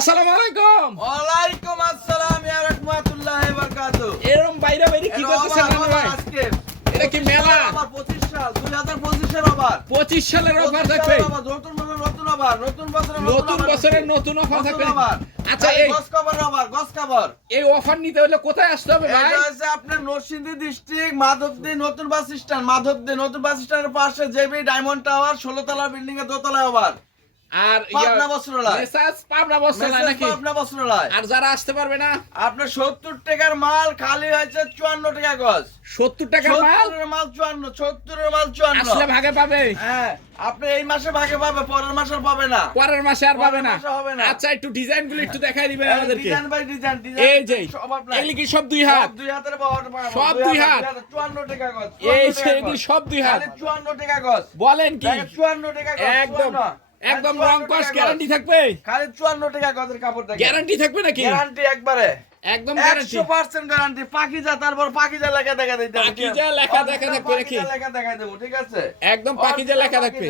আসসালামু আলাইকুম। ওয়ালাইকুম আসসালাম ইয়া রাহমাতুল্লাহি ওয়া বারাকাতুহু। এরকম বাইরে বাইরে কি করতেছেন ভাই? আজকে এটা কি মেলা? আবার 25 সাল 2025 এর আবার 25 সালের অফার থাকবে। নতুন আবার নতুন বছরের নতুন অফার থাকবে। আচ্ছা এই গস কভার এই অফার নিতে হলে কোথায় আসতে হবে ভাই? এটা হচ্ছে আপনার নরসিংদী ডিস্ট্রিক্ট মাধবদী নতুন বাস স্ট্যান্ডের পাশে জেবি ডায়মন্ড টাওয়ার 16 তলা বিল্ডিং এর দোতলায় আবার। আর পাবনা বস্ত্রালয় মেসাজ পাবনা বস্ত্রালয় নাকি? পাবনা বস্ত্রালয়। আর যারা আসতে পারবে না আপনার 70 টাকার মাল খালি হয়েছে 54 টাকা গজ। 70 টাকার মাল 70 এর মাল 54 70 এর মাল 54 আসলে ভাগে পাবে। হ্যাঁ আপনি এই মাসে ভাগে পাবে, পরের মাসে আর পাবে না, পরের মাসে আর পাবে না। পরের মাসে হবে না। আচ্ছা একটু ডিজাইন গুলো একটু দেখাই দিবেন আমাদেরকে। ডিজাইন বাই ডিজাইন এই যে সব আপনার এগুলি কি সব দুই হাত? সব দুই হাতের পাওয়ার সব দুই হাত। 54 টাকা গজ। এই যে এগুলি সব দুই হাত। খালি 54 টাকা গজ। বলেন কি? দেখেন 54 টাকা গজ। একদম 54 একদম 54 রং কস টাকা গ্যারান্টি গজ। থাকবে। খালি 54 টাকা গজের কাপড় দেখেন। গ্যারান্টি থাকবে নাকি? গ্যারান্টি একবারে একদম গ্যারান্টি। 100% গ্যারান্টি। পাকিজা তারপর পাকিজা লেখা দেখা দিতে হবে। পাকিজা লেখা দেখা থাকবে নাকি? পাকিজা লেখা দেখা দেব, ঠিক আছে? একদম পাকিজা লেখা থাকবে।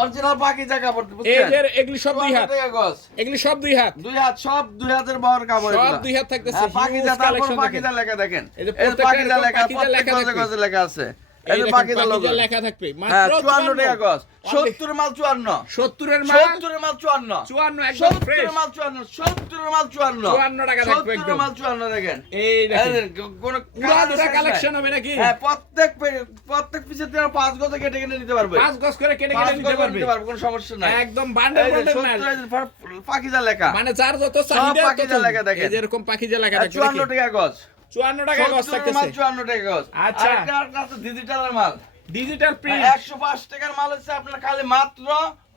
অরিজিনাল পাকিজা কাপড় এই বুঝছেন? যে এগুলি সব দুই হাত। 54 টাকা গজ। এগুলি সব দুই হাত। দুই হাত, সব দুই হাতের বহর কাপড় সব এগুলা। দুই হাত থাকতেছে। হ্যাঁ, পাকিজা Huge তারপর collection দেখেন। পাকিজা লেখা দেখেন। এই যে এই প্রত্যেকটা পাকিজা এরকম লেখা, পাকিজা লেখা প্রত্যেক থাকবে। গজে লেখা আছে। এই এই যে দেখেন, পাকিজা লোগো। পাকিজা লেখা থাকবে। হ্যাঁ, মাত্র 54 টাকা গজ। 70 এর মাল 54। 70 এর মাল 70 এর মাল 54। 54 একদম 70 ফ্রেশ। এর মাল 54, 70 এর মাল 54। 54 টাকা থাকবে 70 এর একদম। মাল 54 দেখেন। এই দেখেন কোন পুরা কালেকশন হবে নাকি? হ্যাঁ, প্রত্যেক পিছে থেকে 5 গজ কেটে কেটে নিতে পারবে। 5 গজ করে কেটে 5 কেটে নিতে গজ পারবে। নিতে পারবে, কোনো সমস্যা নাই। একদম বান্ডেল এই যে বান্ডেল মাল। 70 পাকিজা লেখা। মানে যার যত সব চাহিদা তত। পাকিজা লেখা দেখেন। এই যে এরকম পাকিজা লেখা থাকবে 54 নাকি? টাকা গজ। 54 টাকা গজ 70 এর মাল থাকতেছে। 54 টাকা গজ। আচ্ছা। আরেকটা আছে ডিজিটালের মাল। Digital print. 105 টাকার মাল হচ্ছে আপনার খালি মাত্র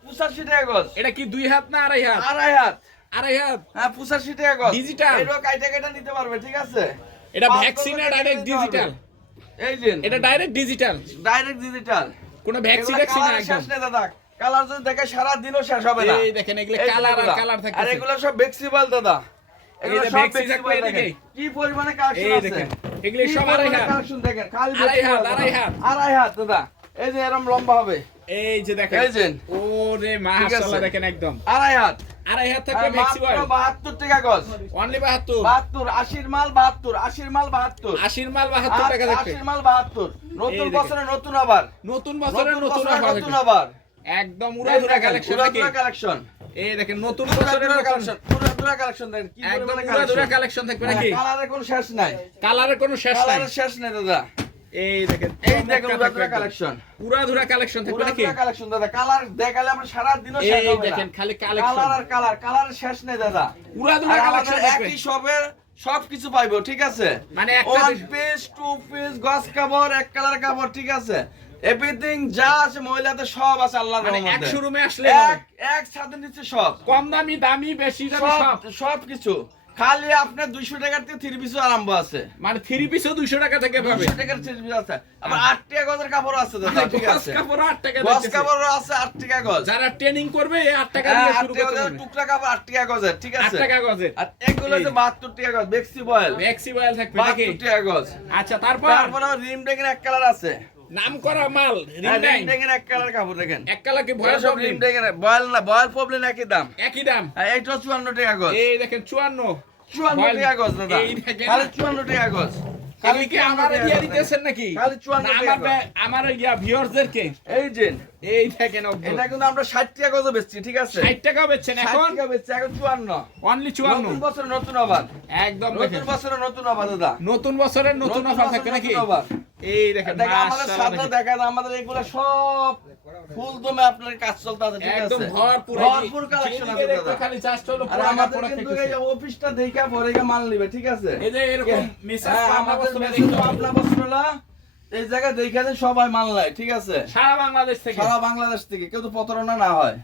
85 টাকা গজ। এটা কি দুই হাত না আড়াই হাত? আড়াই হাত। আড়াই হাত। হ্যাঁ, 85 টাকা গজ। ডিজিটাল। এরও কাইটা কাইটা নিতে পারবে, ঠিক আছে? এটা 5 ভ্যাকসিন গজ না কেটে ডাইরেক্ট নিতে পারবে। ডিজিটাল? এই যে এটা ডাইরেক্ট ডিজিটাল। Direct digital. কোনো ভ্যাকসিন এগুলা ভ্যাকসিন না কালার একদম। শেষ নেই দাদা। কালার যদি দেখে সারা দিনও শেষ হবে না। এই দেখেন এগুলো এই যে কালার আর এগুলা। কালার আর থাকতেছে। এগুলো সব ফ্লেক্সিবল দাদা। এগুলো এই যে সব Vexi থাকবে ফ্লেক্সিবল এদিকে। দেখেন। কি পরিমাণে কালেকশন এই আছে দেখেন, এগুলো কি সব আড়াই পরিমাণে হাত। কালেকশন দেখেন। খালি আড়াই হাত, flexible আড়াই দাদা। হাত। আড়াই হাত দাদা। এই যে এরকম লম্বা হবে। এই যে দেখেন। এই যে ওরে ঠিক মাশাআল্লাহ আছে। দেখেন একদম। আড়াই হাত। আড়াই হাত আর থাকবে মাত্র ফ্লেক্সিবল। 72 টাকা গজ। অনলি 72। 72 80 মাল 72 80 মাল 72 80 মাল 72 টাকা থাকবে। 80 মাল 72 নতুন এই দেখেন। বছরে নতুন আবার নতুন বছরের নতুন বছরে অফার নতুন থাকবে। আবার একদম উড়াধুরা কালেকশন নাকি? উড়াধুরা কালেকশন এই দেখেন নতুন বছরের কালেকশন। উড়াধুরা কালেকশন দেখেন কি একদম পরিমাণে উড়াধুরা কালেকশন। কালেকশন থাকবে নাকি? কালারের কোনো শেষ নাই। কালারের কোনো শেষ নাই। কালারের শেষ নাই দাদা। এই দেখেন এই দেখেন উড়াধুরা কালেকশন। উড়াধুরা কালেকশন থাকবে নাকি? উড়াধুরা কালেকশন দাদা। কালার দেখালে আমরা সারা দিনও শেষ এই হবে না। দেখেন খালি কালেকশন। কালার আর কালার, কালারের শেষ নেই দাদা। উড়াধুরা আর কালেকশন আমাদের থাকবে। একই শপের সবকিছু পাইবো, ঠিক আছে? মানে একটা ওয়ান পিস, টু পিস, গস কাপড়, এক কালার কাপড়, ঠিক আছে? এভরিথিং যা আছে মহিলাদের সব আছে আল্লাহর মানে রহমতে। এক শোরুমে আসলে হবে। এক ছাদের নিচে সব কম দামি দামি বেশি দামি সব। সব কিছু। খালি আপনার 200 টাকার থেকে 3 পিসও আরম্ভ আছে। মানে 3 পিসও 200 টাকা থেকে পাবে। 200 টাকার 3 পিস আছে। আবার 8 টাকা গজের কাপড় আছে দাদা, মানে ঠিক গস আছে? কাপড় 8 টাকা গস দিতেছে। কাপড় আছে 8 টাকা গজ। যারা ট্রেনিং করবে এই 8 টাকা হ্যাঁ, দিয়ে 8 শুরু টাকা করতে গজের হবে। টুকরা কাপড় 8 টাকা গজের, ঠিক 8 আছে? টাকা গজের। আর এগুলো এই। হচ্ছে 72 টাকা গজ, বেক্সি বয়েল। ম্যাক্সি বয়েল থাকবে নাকি? 72 টাকা গজ। আচ্ছা তারপর তারপর আবার রিম ডেকের এক কালার আছে। নাম করা মাল রিং হ্যাঁ, নাই। রিম ডেকের এক কালার কাপড় দেখেন। এক কালার কি ভয় সব প্রবলেম? রিম ডেকের বয়েল না, বয়েল প্রবলেম একই দাম। একই দাম। আর এইটা 54 টাকা গজ। এই দেখেন 54 54 টাকা গজ দাদা। এই দেখেন। খালি 54 টাকা গজ। খালি কি 54 আমার টাকা দিয়ে গজ দিতেছেন নাকি? খালি 54 না, টাকা গজ। আমার ইয়া ভিউয়ারদেরকে এই যে এই দেখেন এটা কিন্তু আমরা 60 টাকা গজ বেচছি, ঠিক আছে? 60 টাকা বেচছেন 60 এখন টাকা বেচছি এখন 54। অনলি নতুন 54। বছরে নতুন আবার। একদম দেখেন নতুন বছরে নতুন আবার দাদা। নতুন বছরের নতুন অফার থাকবে নাকি? নতুন আবার। এই দেখেন দেখেন আমাদের মাশাআল্লাহ সাথে দেখেন। দেখা যায় আমাদের এগুলো সব ফুল দমে আপনার কাজ চলতেছে, ঠিক আছে? একদম ভরপুর ভরপুর কালেকশন আছে দাদা। খালি জাস্ট হলো আর পুরা আমাদের কাপড় কিন্তু থাকতেছে। এই যে অফিসটা দেখা পরে মাল নিবে, ঠিক আছে? এই যে এরকম মেসেজ হ্যাঁ, পাবনা আমাদের বস্ত্র মেসেজ দেখতে পাবেন। পাবনা বস্ত্রলা এই জায়গায় দেখা যায় সবাই মাল নেয়, ঠিক আছে? সারা বাংলাদেশ থেকে। সারা বাংলাদেশ থেকে, কেউ তো প্রতারণা না হয়।